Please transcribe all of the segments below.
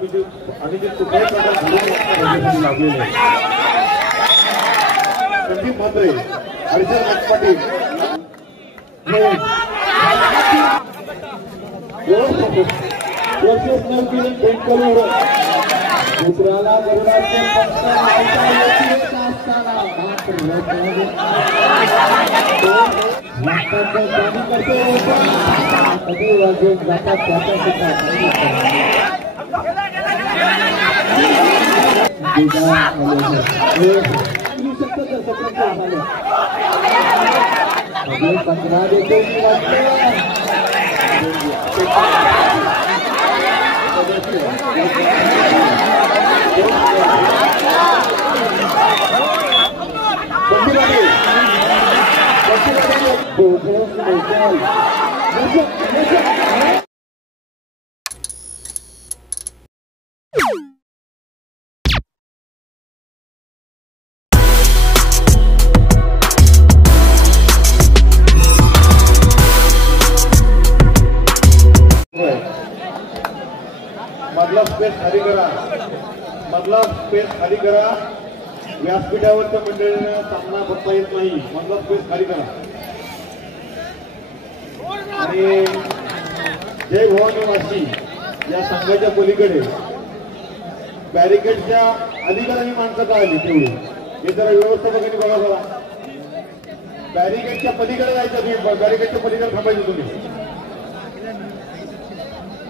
अनुचित कुठल्याही प्रकार लागलेले Sandeep Mhatre Harshal Patil professional film paint करून दुसऱ्याला गरुडाचे पंधरा देते मधला स्पेस खाली करा, मधला स्पेस खाली करा. व्यासपीठावरच्या मंडळींना सामना बघता येत नाही. मधला स्पेस खाली करा. आणि जय भवानी वाशी या संघाच्या पलीकडे बॅरिकेडच्या अलीकडे माणसं का आली तेवढी हे जरा व्यवस्थापकांनी बघा. बघा बॅरिकेडच्या पलीकडे जायचं तुम्ही, बॅरिकेडच्या पलीकडे थांबायचं तुम्ही.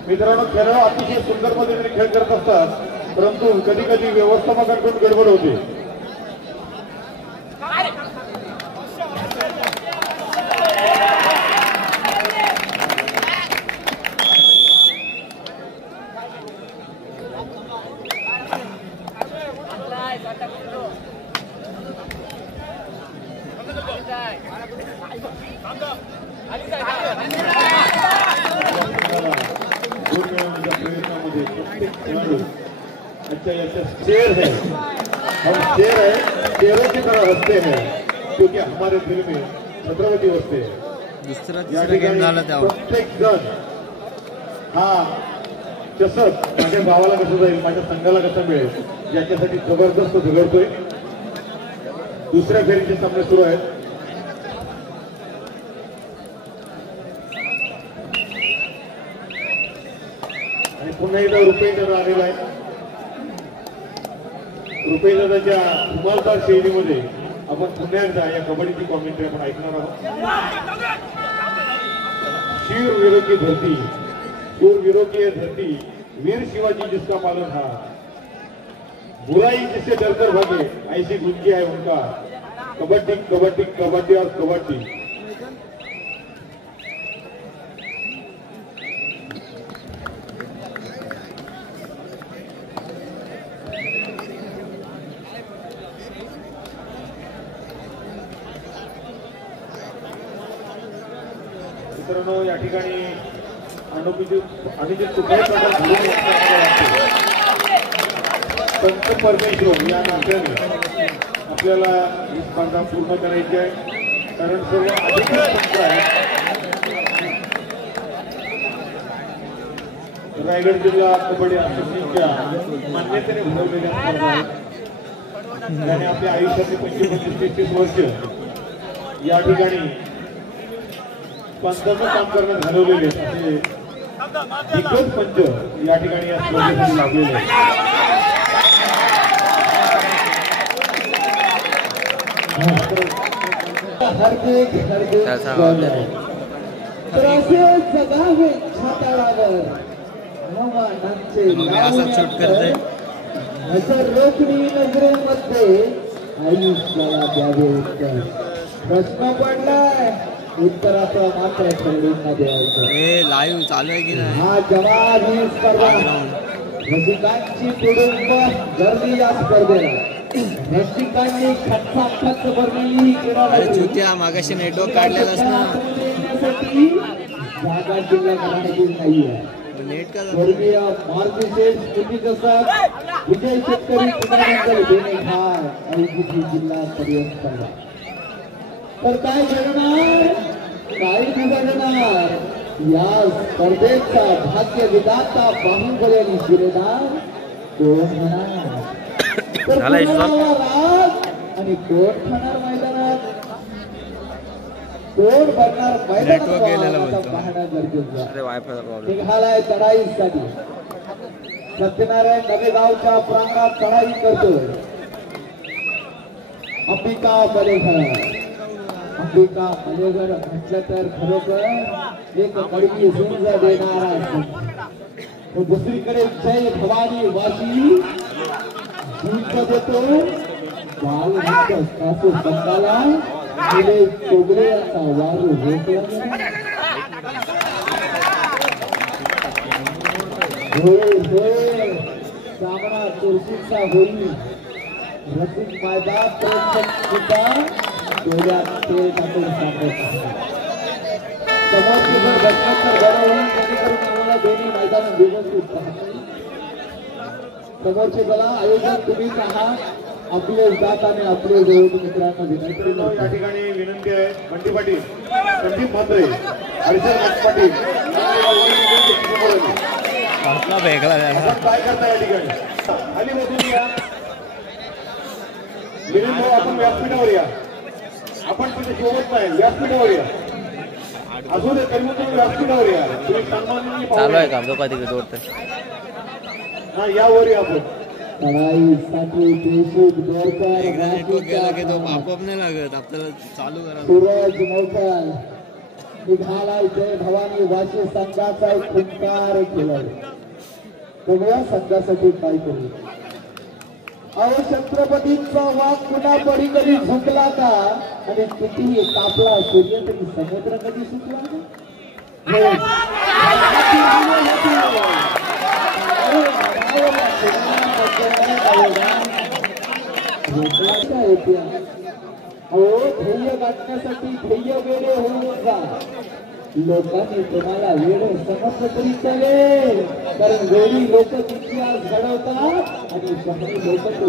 मित्रांनो खेळ अतिशय सुंदर पद्धतीने खेळ करत असतात, परंतु कधी कधी व्यवस्थापकांकडून गडबड होते. अच्छा ऐसा शेर है, हम शेर है, शेरों की तरह हंसते हैं क्योंकि हमारे दिल में छत्रपती बसते हैं. प्रत्येक जण हा चषक माझ्या गावाला कसं जाईल, माझ्या संघाला कसं मिळेल याच्यासाठी जबरदस्त झगडतोय. दुसऱ्या फेरीचे सामने सुरू आहेत. आणि पुन्हा एकदा रुपेंद्र आलेला आहे. रुपेंद्रच्या धुमालदार शैलीमध्ये आपण पुन्हा एकदा या कबड्डीची कॉमेंट्री आपण ऐकणार आहोत. शीर वीरों की धरती, शूर वीरों की धरती, वीर शिवाजी जिसका पालन था, बुराई जिससे डरकर भागे ऐसी गुंजी है उनका. कबड्डी कबड्डी कबड्डी और कबड्डी. मित्रांनो या ठिकाणी अनुचित कुठल्याही प्रकार संत परमेश्वर या नात्याने आपल्याला ही स्पर्धा पूर्ण करायची आहे, कारण सर्व अधिकृत संस्था आहेत. रायगड जिल्हा कबड्डी असोसिएशनच्या मान्यतेने भरवलेल्या स्पर्धा आहेत. त्याने आपल्या आयुष्याचे 25-30 वर्ष या ठिकाणी पंचाचं काम करण्यात घालवलेले असे दिग्गज पंच या ठिकाणी या स्पर्धेसाठी लागलेले आहेत. रोखणी नजरेमध्ये आयुष्याला द्यावे उत्तर. प्रश्न पडलाय, उत्तराचं मात्र खेळींना द्यायचं. हे लाईव्ह चालू आहे की नाही? हा जवाब ही स्पर्धा रसिकांची कुटुंब गर्दी या स्पर्धेला. रसिकांनी खच्चाखच भरलेली ही क्रीडा. अरे चुत्या मागाशी नेटवर्क काढलेलास ना. जागा जिल्हा मराठीतील नाही आहे. नेट का स्वर्गीय मार्गशीर्ष कृतीकसा विजय शेतकरी पुण्यानंतर देणे हाय आयोजित जिल्हा स्तरीय स्पर्धा. तर काय घडणार, काय बिघडणार या स्पर्धेचा भाग्य विधाता बाहुबली आणि शिलेदार कोण होणार आणि कोण होणार मैदानात कोण बनणार मैदानात पाहणं गरजेचं निघालाय चढाईसाठी सत्यनारायण नवेगावच्या प्रांगणात चढाई करतो अंबिका मलेघर म्हटलं तर खरोखर एक कडवी झुंज देणारा दुसरीकडे जय भवानी वाशी झुंज देतो बाल कासू बंगाला चोगले यांचा वारू रोखला सामना चुरशीचा होईल रसिक मैदान प्रेक्षक सुद्धा डोळ्यात तेल टाकून सांगत समोरची जर घटना तर बरं होईल जेणेकरून आम्हाला दोन्ही मैदान व्यवस्थित पाहतील समोरचे बला आयोजन तुम्हीच आहात आपले जात आणि आपले जवळ मित्रांना विनंती या ठिकाणी विनंती आहे बंटी पाटील संदीप म्हात्रे हरिचंद पाटील वेगळा काय करता या ठिकाणी खाली बसून या विनंती आपण व्यासपीठावर या आपण तिथे सोबत नाही व्यासपीठावर या असू दे तरी तुम्ही व्यासपीठावर या तुम्ही सन्माननीय चालू आहे काम लोक तिकडे जोडत हा यावर या आपण तो आपोआप नाही लागत आपल्याला चालू करा सूरज नौकर निघालाय जय भवानी वाशी संघाचा एक खुंकार केला बघूया संघासाठी काय करू अहो छत्रपतींचा वाघ पुन्हा पडी कधी झुकला का आणि कितीही तापला सूर्य तरी समुद्र कधी सुटला अहो ध्येय गाठण्यासाठी ध्येय वेळे होऊन जा लोकांनी तुम्हाला वेळ समजलं तरी चालेल कारण वेळी लोक इतिहास घडवतात आणि शहरी लोक तो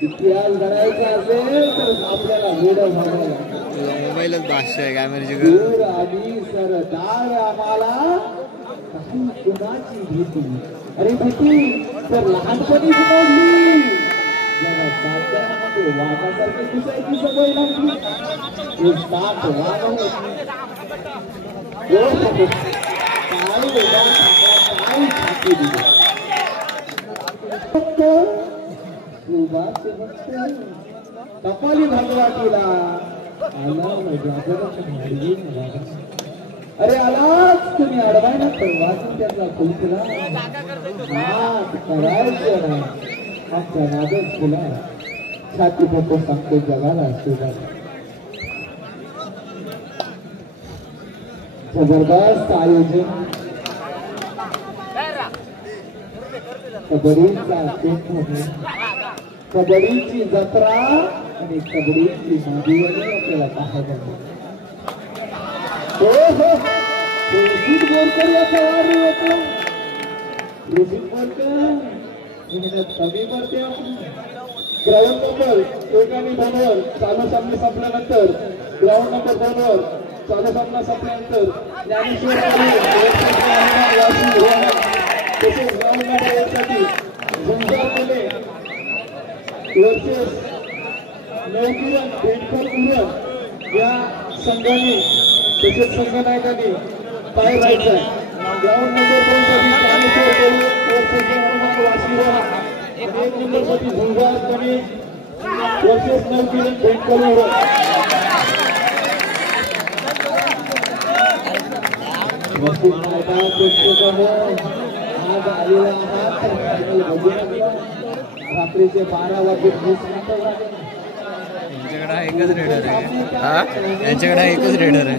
इतिहास घडायचा असेल तर आपल्याला वेळ घडवायला मोबाईलच भाष्य आहे कॅमेऱ्याची आणि सरदार आम्हाला काही कुणाची भीती अरे भीती तर लहानपणी मोडली वाघासारखी दिसायची सवय लागली सात वाघ कपाली भगवाटीला अरे आलाच तुम्ही अडवाय ना वाचून त्याचा खुलला हात करायचं आमच्या नादच फुला छाती फोटो सांगतो जगाला जबरदस्त आयोजन कबड्डीचा कबड्डीची जत्रा आणि कबड्डीची मादी आपल्याला पाहायला रोहित बोरकर याचा वारी होतो रोहित बोरकर कमी पडते ग्राउंड नंबर 1 आणि 2 वर चालू सामना संपल्यानंतर ग्राउंड नंबर 2 वर चालू सामना संपल्यानंतर ज्ञानेश्वर तसेच ग्राउंड नंबर 1 साठी झुंजार मुले वर्सेस नवकिरण भेटकर उरण या संघाने तसेच संघनायकांनी पाय राहायचा ग्राउंड नंबर 2 साठी ज्ञानेश्वर वर्सेस वाशीरा 1 नंबर साठी झुंजार कमी वर्सेस नवकिरण भेटकर उरण आज आलेला आहात रात्रीचे 12 वाजून 20 मिनिटं झाले यांच्याकडे एकच रेडर आहे यांच्याकडे एकच रेडर आहे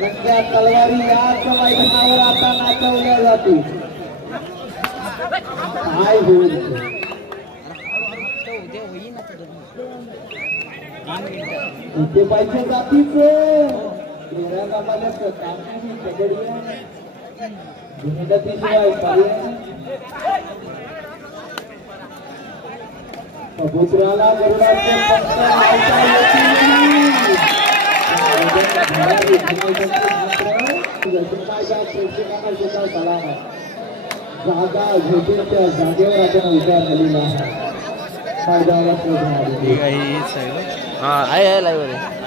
रंग्या तलवारी याच मैदानावर आता नाचवल्या जातील काय होईल इथे पाहिजे जातीचे क्रीडा कामाला काम कबड्डी शिवाय कबुतराला गरुडाचे पंख लावता येतील प्रेक्षकांना सुद्धा सलाम आहे. जागा भेटेल त्या जागेवर आपण विचार केलेला आहे.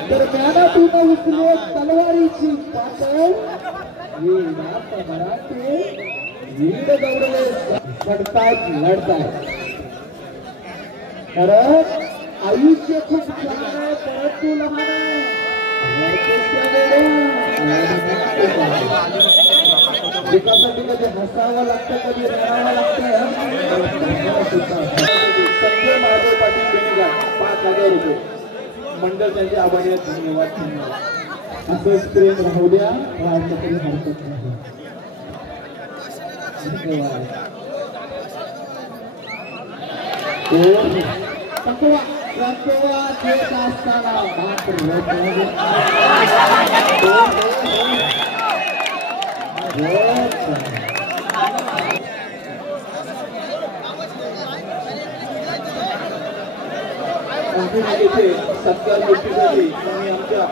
तर ज्ञानातून उचले तलवारीची पातळ मराठे वीर गौरवे झडतात लढतात. कारण आयुष्य खूप छान आहे परंतु लहान आहे. एकासाठी कधी हसावं लागतं कधी रडावं लागतं. संजय महादेव पाटील बेनेगार 5,000 रुपये मंडळ त्यांच्या आभारी आहेत. धन्यवाद धन्यवाद. असंच प्रेम राहू द्या राहायचं तरी हरकत नाही. तकवा तकवा देत असताना सत्कार गोष्टीसाठी आणि आमच्या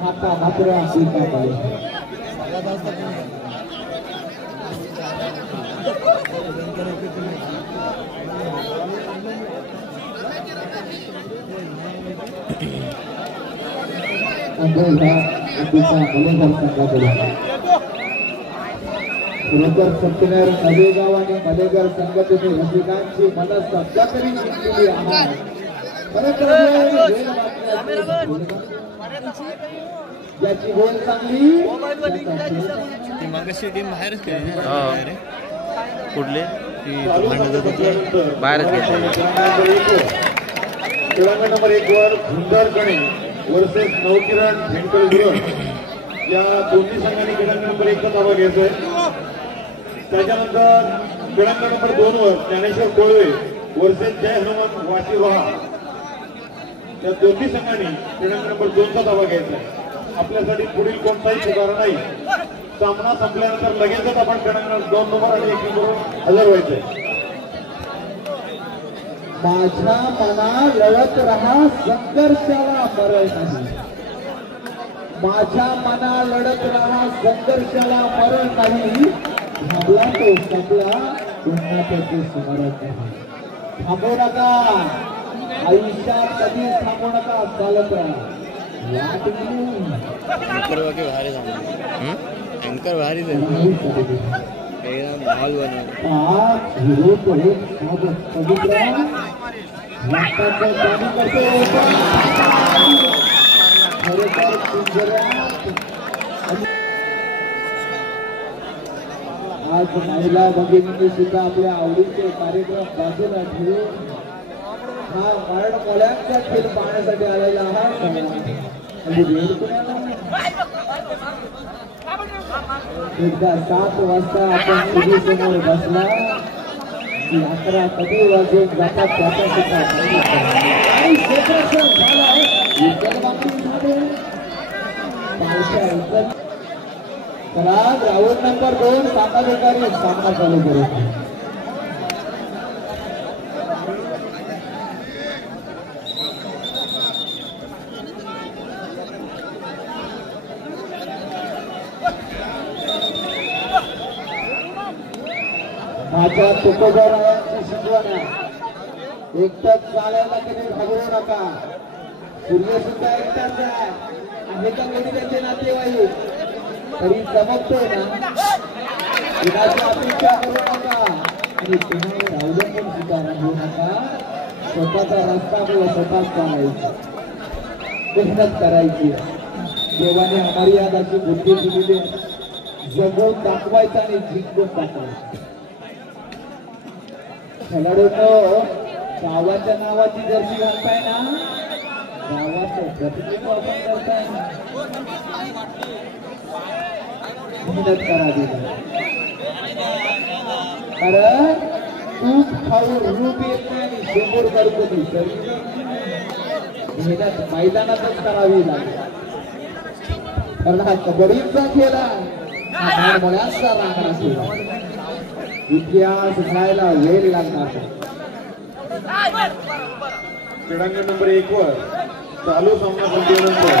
माता मात्रा खरोखर सत्यनारायण मलेगाव आणि मलेगाव संघटनेने रसिकांची मन सध्या तरी जिंकलेली आहे. याची गोल चांगली मागाशी टीम बाहेरच खेळली कुठले बाहेरच खेळले. खेळांगण नंबर 1 वर सुंदर गणे वर्सेस नवकिरण भेंडकर विरोध या दोन्ही संघांनी खेळांगण नंबर 1 चा ताबा घ्यायचा आहे. त्याच्यानंतर खेळांगण नंबर 2 वर ज्ञानेश्वर कोळवे वर्सेस जय हनुमान वाशी रोहा या दोन्ही संघांनी खेळांगण नंबर 2 चा ताबा घ्यायचा आहे. आपल्यासाठी पुढील कोणताही पुकार नाही. सामना संपल्यानंतर लगेचच आपण खेळांगण 2 नंबर आणि 1 नंबर हजर व्हायचंय. माझ्या मना लढत रहा संघर्षाला मरण नाही. माझ्या मना लढत रहा संघर्षाला मरण नाही. थांबला तो संपला पुन्हा त्याचे स्मरण नाही. थांबू नका आयुष्यात कधीच थांबू नका. चालत राहा. एंकर भारी एंकर भारी माहौल आज महिला भगिनींनी सुद्धा आपल्या आवडीचे कार्यक्रम बाजूला ठेवून हा मरण मोल्यांचा खेळ पाहण्यासाठी आलेला आहात. एकदा 7 वाजता आपण टीव्ही समोर बसला की 11 कधी वाजून जातात त्याचा सुद्धा तर आज राऊंड नंबर 2 सामनाधिकारी सामना चालू करू. माझ्या तुकोबारायांची शिकवण एकटाच चालायला कधी घाबरू नका. सूर्य सुद्धा एकटाच आहे. आहे का कोणी त्याचे नातेवाईक तरी चमकतोय ना. कुणाची अपेक्षा करू नका आणि कुणावर अवलंबून सुद्धा राहू नका. स्वतःचा रस्ता आपल्याला स्वतःच चालायचा. मेहनत करायची. देवाने अमर्यादाची बुद्धी दिलेली जगून दाखवायचं आणि जिंकून दाखवायचं. खेळाडूंनो गावाच्या नावाची जर्सी घालताय ना. गावाचं प्रतिनिधित्व आपण करताय ना. मेहनत करा दिला. कारण तूप खाऊन रूप येत नाही आणि शेंबूड करतो ती तरी मेहनत मैदानातच करावी लागेल. कारण हा कबड्डीचा खेळ आहे. हा मुलांचा रांगणा खेळ. इतिहास घडायला वेळ लागणार. क्रीडांगण नंबर 1 वर चालू सामना संपल्यानंतर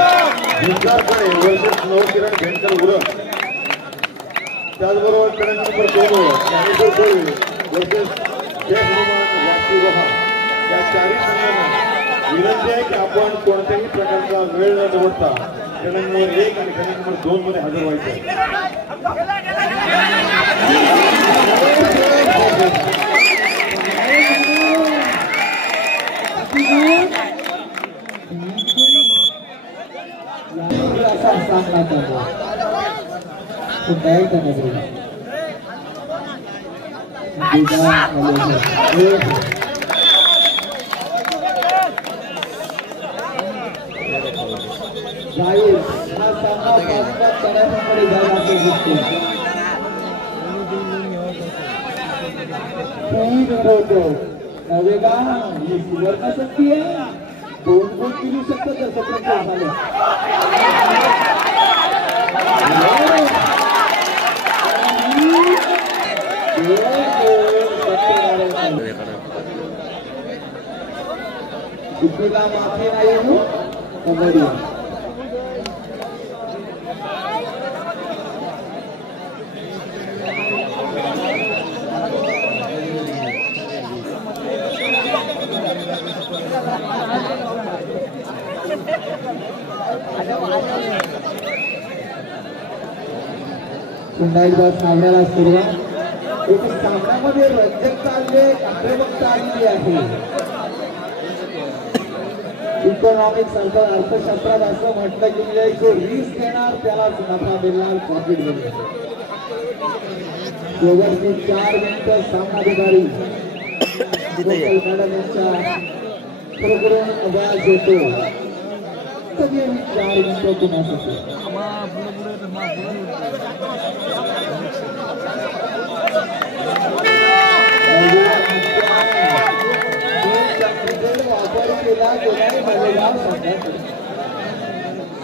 हिंसारकडे वर्सेस नवकिरण भेंडकर उरक, त्याचबरोबर क्रीडांगण नंबर 2 वर ज्ञानेश्वर कोळी वर्सेस शेख हनुमान वाशी रोहा, या चारही संघांना विनंती आहे की आपण कोणत्याही प्रकारचा वेळ न निवडता क्रीडांगण नंबर 1 आणि क्रीडांगण नंबर 2 मध्ये हजर व्हायचं. सामना करतो नवेगा ही सुवर्ण संधी आहे. 2 गोल किलू शकतो तर सत्र झालं. चुकीला माफी नाही हो कबड्डी. पुन्हा एकदा सामन्याला सुरुवात. एक सामन्यामध्ये रंजक चालले, आक्रमकता आलेली आहे. इकॉनॉमिक्स अर्थशास्त्रात असं म्हटलं गेलं जो रिस्क घेणार त्यालाच नफा मिळणार, प्रॉफिट मिळणार. शेवटची 4 मिनिटं सामनाधिकारी मॅडम यांच्या खरोखरून अभ्यास होतो. कधी 4 मिनिटं कुणासाठी वापर केला गेला.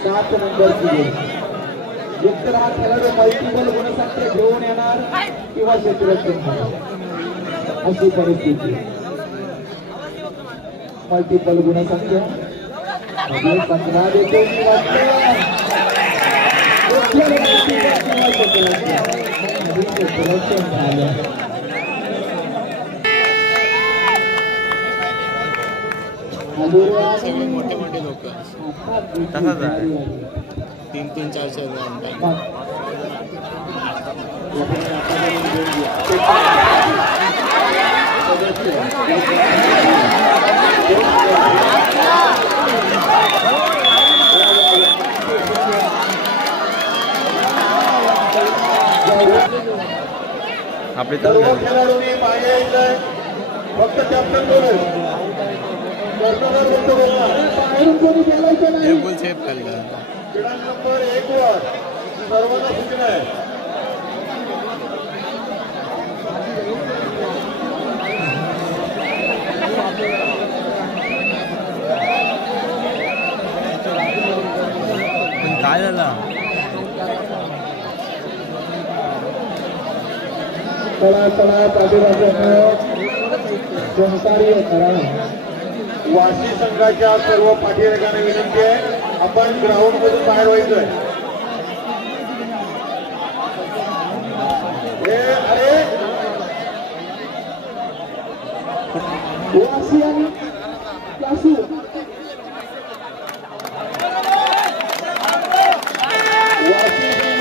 7 नंबरची एकतर हा खेळाडू मल्टिपल गुणसंख्या घेऊन येणार किंवा क्षेत्ररक्षण अशी परिस्थिती. मल्टिपल गुणसंख्या 15 देतो क्षेत्ररक्षण झालं. सगळे मोठे मोठे लोक तसाच आहे. 3-3, 4-4 आपले सर्व खेळाडूंनी मागे यायचंय. फक्त कॅप्टन बोलेल, कर्णधार फक्त बोलणार. बाहेरून कोणी बोलायचं नाही. बोल सेफ खाल्ला. क्रीडांगण नंबर 1 वर सर्वांना सूचना आहे. पण काय झालं? तळा पाठीबाजूने सहकार्य करा. वाशी संघाच्या सर्व पाठीराखांना विनंती आहे, आपण ग्राउंड मधून बाहेर व्हायचंय. अरे वाशी आणि कासू वाशी संघ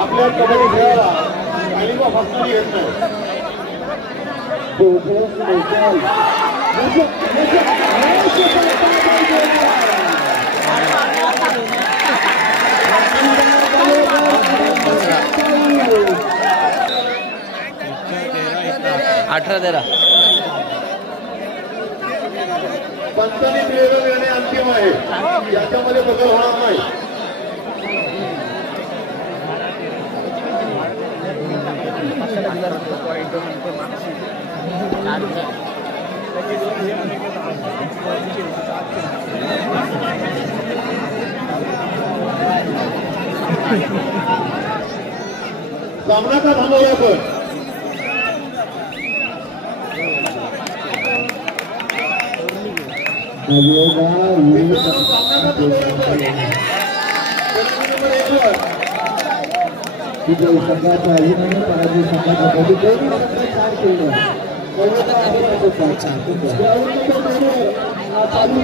आपल्या कबड्डी खेळाला तालिमा फसणारी येत नाही. अठरा 13 पंचांनी दिलेला निर्णय अंतिम आहे, याच्यामध्ये बदल होणार नाही. सामना का थांबवला आपण संघाचा अभिनंदन पराजय संघाचा चालू